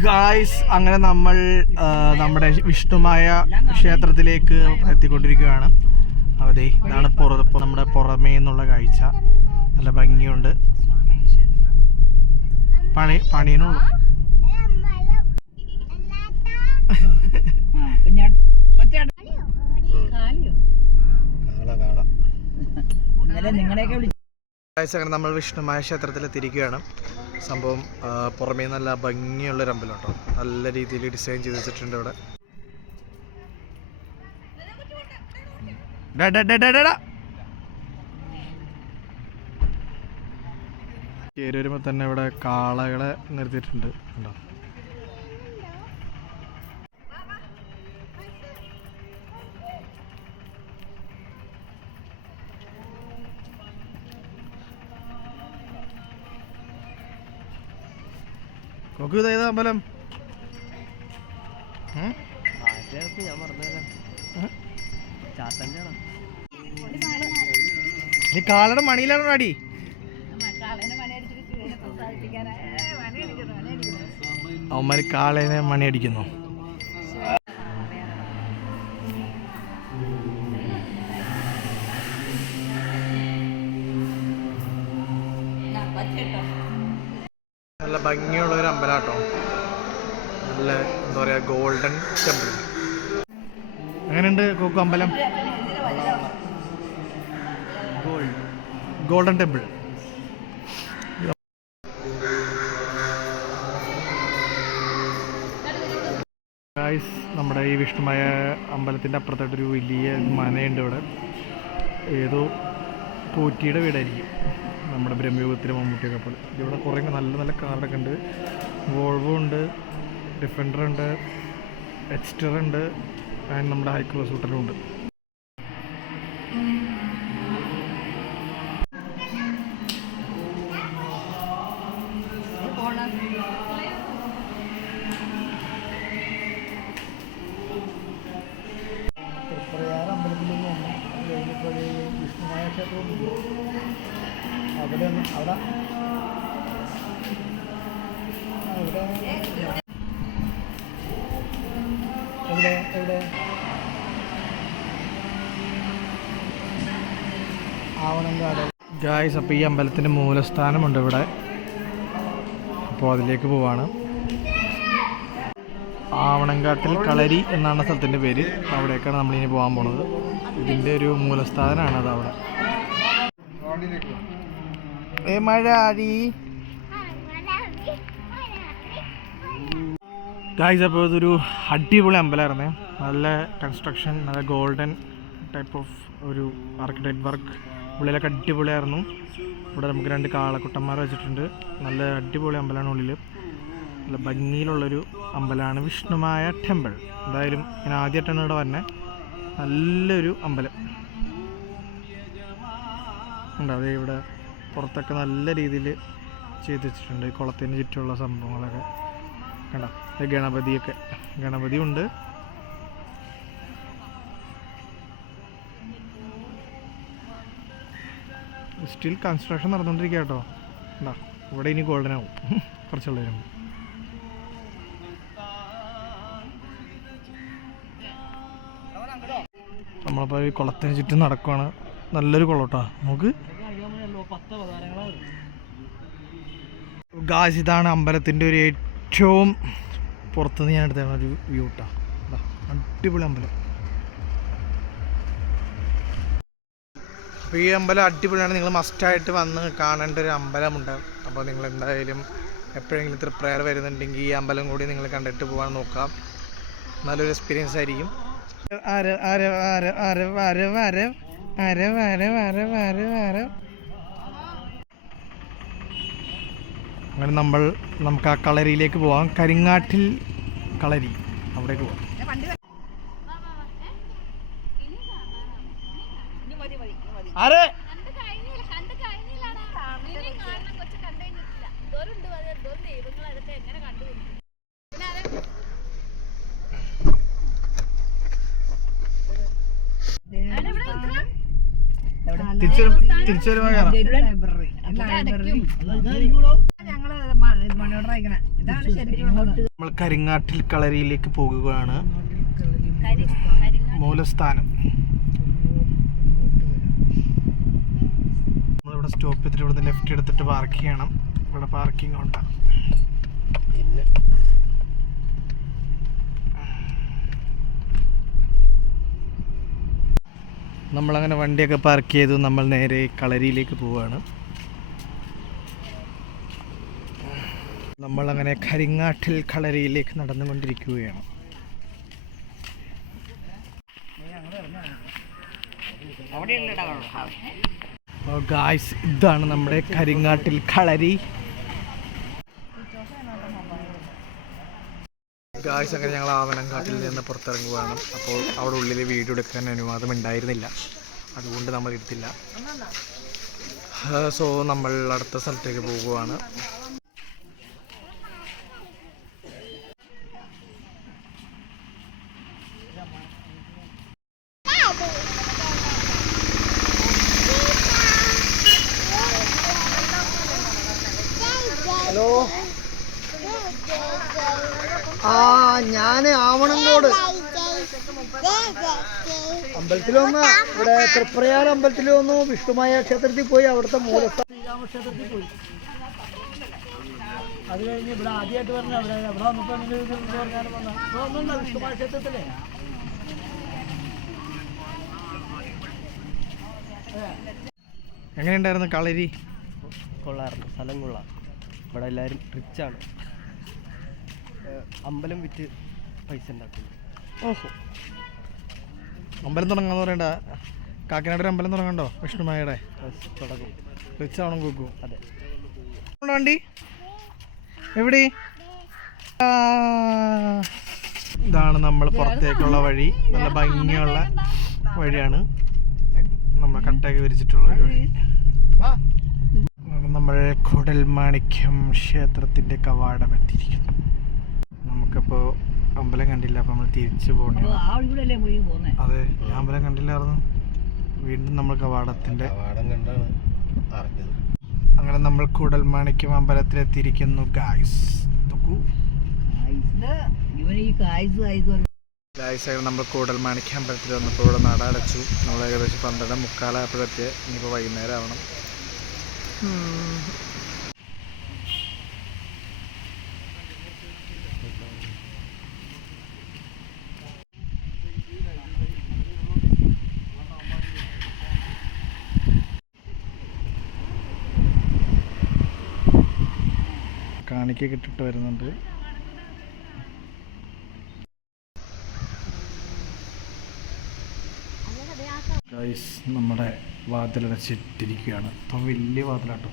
Guys അങ്ങനെ നമ്മൾ നമ്മുടെ വിഷ്ണുമായ ക്ഷേത്രത്തിലേക്ക് എത്തിക്കൊണ്ടിരിക്കുകയാണ് അതെ ഇതാണ് പുറത്ത് നമ്മുടെ പുറമേ നിന്നുള്ള കാഴ്ച നല്ല ഭംഗിയുണ്ട് പണി പണിയനുള്ളൂ ഗായ്സ് അങ്ങനെ നമ്മൾ വിഷ്ണുമായ ക്ഷേത്രത്തിൽ എത്തിയിരിക്കുകയാണ് സംഭവം പുറമേ നല്ല ഭംഗിയുള്ളൊരു അമ്പലം കേട്ടോ. നല്ല രീതിയിൽ ഡിസൈൻ ചെയ്ത് വെച്ചിട്ടുണ്ട് ഇവിടെ. കയറി വരുമ്പോൾ തന്നെ ഇവിടെ കാളകളെ നിർത്തിയിട്ടുണ്ട്. ഉണ്ടോ നോക്കൂ ഇതേതാ അമ്പലം? നീ കാളയുടെ മണിയിലാണോ അടി? അവന്മാര് കാളേനെ മണി അടിക്കുന്നു. നല്ല ഭംഗിയുള്ള ഒരു അമ്പലാട്ടോ. നല്ല എന്താ പറയാ ഗോൾഡൻ ടെമ്പിൾ എങ്ങനെയുണ്ട് കൊക്കു അമ്പലം? ഗോൾഡൻ ടെമ്പിൾ നമ്മുടെ ഈ വിഷ്ണുമായ അമ്പലത്തിന്റെ അപ്പുറത്തായിട്ടൊരു വലിയ മനയുണ്ട് ഇവിടെ. ഏതോ പോറ്റിയുടെ വീടായിരിക്കും. നമ്മുടെ ബ്രഹ്മയുഗത്തിലെ മമ്മൂട്ടിയൊക്കെ പോലെ. ഇവിടെ കുറേ നല്ല നല്ല കാറൊക്കെ ഉണ്ട്. വോൾവോ ഉണ്ട് ഡിഫൻഡർ ഉണ്ട് എക്സ്റ്റർ ഉണ്ട് ആൻഡ് നമ്മുടെ ഹൈക്രോസ് ഹോട്ടലും ഉണ്ട്. ക്ഷേത്രവും അവിടെ ഒന്ന് അവിടെ അവിടെ എവിടെ എവിടെ ആവണങ്കാട് ഗായ്സ് അപ്പോൾ ഈ അമ്പലത്തിന്റെ മൂലസ്ഥാനമുണ്ട് ഇവിടെ. അപ്പോൾ അതിലേക്ക് പോവാണ്. ആവണങ്കാട്ടിൽ കളരി എന്നാണ് സ്ഥലത്തിന്റെ പേര്. അവിടേക്കാണ് നമ്മളിനി പോകാൻ പോണത്. ഇതിന്റെ ഒരു മൂലസ്ഥാനമാണ് അത് അവിടെ ഏ മഴ ആടി ഗായ്സ് അപ്പോൾ ഇതൊരു അടിപൊളി അമ്പലമായിരുന്നേ നല്ല കൺസ്ട്രക്ഷൻ നല്ല ഗോൾഡൻ ടൈപ്പ് ഓഫ് ഒരു ആർക്കിടെക്ട് വർക്ക് ഉള്ളിലൊക്കെ അടിപൊളിയായിരുന്നു. ഇവിടെ നമുക്ക് രണ്ട് കാളക്കുട്ടന്മാർ വെച്ചിട്ടുണ്ട്. നല്ല അടിപൊളി അമ്പലമാണ് ഉള്ളിൽ നല്ല ഭംഗിയിലുള്ളൊരു അമ്പലമാണ് വിഷ്ണുമായ ടെമ്പിൾ എന്തായാലും ഞാൻ ആദ്യമായിട്ടാണ് ഇവിടെ വന്നെ നല്ലൊരു അമ്പലം. ഉണ്ട്? അത് ഇവിടെ പുറത്തൊക്കെ നല്ല രീതിയിൽ ചെയ്ത് വെച്ചിട്ടുണ്ട്. കുളത്തിന് ചുറ്റുമുള്ള സംഭവങ്ങളൊക്കെ. കണ്ടോ? ഗണപതിയൊക്കെ. ഗണപതി ഉണ്ട്. സ്റ്റിൽ കൺസ്ട്രക്ഷൻ നടന്നുകൊണ്ടിരിക്കുക കേട്ടോ എന്താ ഇവിടെ ഇനി ഗോൾഡൻ ആവും. കുറച്ചുള്ള വരുമ്പോൾ നമ്മളിപ്പോൾ ഈ കുളത്തിന് ചുറ്റും നടക്കുവാണ്. നല്ലൊരു കുളം കേട്ടോ നമുക്ക് ഗാസ് ഇതാണ് അമ്പലത്തിന്റെ ഒരു ഏറ്റവും പുറത്തുനിന്ന് ഞാൻ എടുത്ത ഒരു വ്യൂ ഇട്ടാണ് അടിപൊളി അമ്പലം അപ്പോൾ ഈ അമ്പലം അടിപൊളിയാണ് നിങ്ങൾ മസ്റ്റായിട്ട് വന്ന് കാണേണ്ട ഒരു അമ്പലമുണ്ട് അപ്പോൾ നിങ്ങൾ എന്തായാലും എപ്പോഴെങ്കിലും തൃപ്രയർ വരുന്നുണ്ടെങ്കിൽ ഈ അമ്പലം കൂടി നിങ്ങൾ കണ്ടിട്ട് പോകാൻ നോക്കാം നല്ലൊരു എക്സ്പീരിയൻസ് ആയിരിക്കും ആര ആര ആര ആര ആര ആര ആര ആര ആര അങ്ങനെ നമ്മൾ നമുക്ക് ആ കളരിയിലേക്ക് പോവാം. കരിങ്ങാട്ടിൽ കളരി അവിടേക്ക് പോവാം. ആരെ? തിരിച്ചു വരുമ്പോ കാണാം. ലൈബ്രറി. ഇതാണ് ശരിക്കും നമ്മൾ കരിങ്ങാട്ടിൽ കളരിയിലേക്ക് പോകുകയാണ്. മൂലസ്ഥാനം. നമ്മളിവിടെ സ്റ്റോപ്പ് ചെയ്തിട്ട് ഇവിടുന്ന് ലെഫ്റ്റ് എടുത്തിട്ട് പാർക്ക് ചെയ്യണം. ഇവിടെ പാർക്കിംഗ് ഉണ്ട്. പിന്നെ. നമ്മളങ്ങനെ വണ്ടിയൊക്കെ പാർക്ക് ചെയ്തു നമ്മൾ നേരെ കളരിയിലേക്ക് പോവുകയാണ് നമ്മളങ്ങനെ കരിങ്ങാട്ടിൽ കളരിയിലേക്ക് നടന്നുകൊണ്ടിരിക്കുകയാണ്. ഗായ്സ് ഇതാണ് നമ്മുടെ കരിങ്ങാട്ടിൽ കളരി. ഗായ്സ് അങ്ങനെ ഞങ്ങൾ ആവനങ്കാട്ടിൽ നിന്ന് പുറത്തിറങ്ങുകയാണ് അപ്പോൾ അവിടെ ഉള്ളിൽ വീഡിയോ എടുക്കാൻ അനുവാദം ഉണ്ടായിരുന്നില്ല. അതുകൊണ്ട് നമ്മൾ എടുത്തില്ല. സോ നമ്മൾ അടുത്ത സ്ഥലത്തേക്ക് പോകുകയാണ് ഹലോ ആ ഞാൻ ആവണങ്കോട് അമ്പലത്തിൽ വന്ന ഇവിടെ തൃപ്രയാർ അമ്പലത്തിൽ വന്നു വിഷ്ണുമായ ക്ഷേത്രത്തിൽ പോയി അവിടുത്തെ മൂലസ്ഥ ശ്രീരാമക്ഷേത്രത്തിൽ പോയി. അത് കഴിഞ്ഞ് ഇവിടെ ആദ്യമായിട്ട് പറഞ്ഞ അവിടെ അവിടെ വന്നപ്പോൾ പറഞ്ഞാലും വന്ന. ഇവിടെ വിഷ്ണുമായ ക്ഷേത്രത്തിലേ? എങ്ങനെയുണ്ടായിരുന്നു കളരി? കൊള്ളാറുണ്ട് സ്ഥലം കൊള്ളാം. ഇവിടെ എല്ലാവരും റിച്ചാണ് അമ്പലം വിറ്റ് പൈസ ഉണ്ടാക്കുന്നു. ഓഹോ. അമ്പലം തുടങ്ങാന്ന് പറയണ്ട. കാക്കനാട് ഒരു അമ്പലം തുടങ്ങണ്ടോ? വിഷ്ണുമായയുടെ തുടങ്ങും. റിച്ച് ആവണം കുക്കു അതെ വണ്ടി? എവിടെ ഇതാണ് നമ്മൾ പുറത്തേക്കുള്ള വഴി. നല്ല ഭംഗിയുള്ള വഴിയാണ്. നമ്മൾ കട്ടയൊക്കെ വിരിച്ചിട്ടുള്ള ഒരു വഴി. നമ്മൾ കുടൽമാണിക്യം ക്ഷേത്രത്തിന്റെ കവാടം എത്തിയിരിക്കുന്നു നമുക്കിപ്പോൾ അമ്പലം കണ്ടില്ല അപ്പോൾ നമ്മൾ തിരിച്ചു പോകണേ അതെ അമ്പലം കണ്ടില്ലായിരുന്നു. വീണ്ടും നമ്മൾ കവാടത്തിന്റെ അങ്ങനെ നമ്മൾ കൂടൽമാണിക്യം അമ്പലത്തിലെത്തിയിരിക്കുന്നു ഗായ്സ് ഗായ്സ് നമ്മൾ കൂടൽമാണിക്യം അമ്പലത്തിൽ വന്നപ്പോൾ ഇവിടെ നട അടച്ചു നമ്മൾ ഏകദേശം പന്ത്രണ്ട് മുക്കാലായപ്പോഴെത്തിയ ഇനിയിപ്പോൾ വൈകുന്നേരം ആവണം. കാണിക്കൊക്കെ ഇട്ടിട്ട് വരുന്നുണ്ട്. നമ്മുടെ വാതിലടച്ചിട്ടിരിക്കുകയാണ്. ഇപ്പം വലിയ വാതിലാട്ടോ.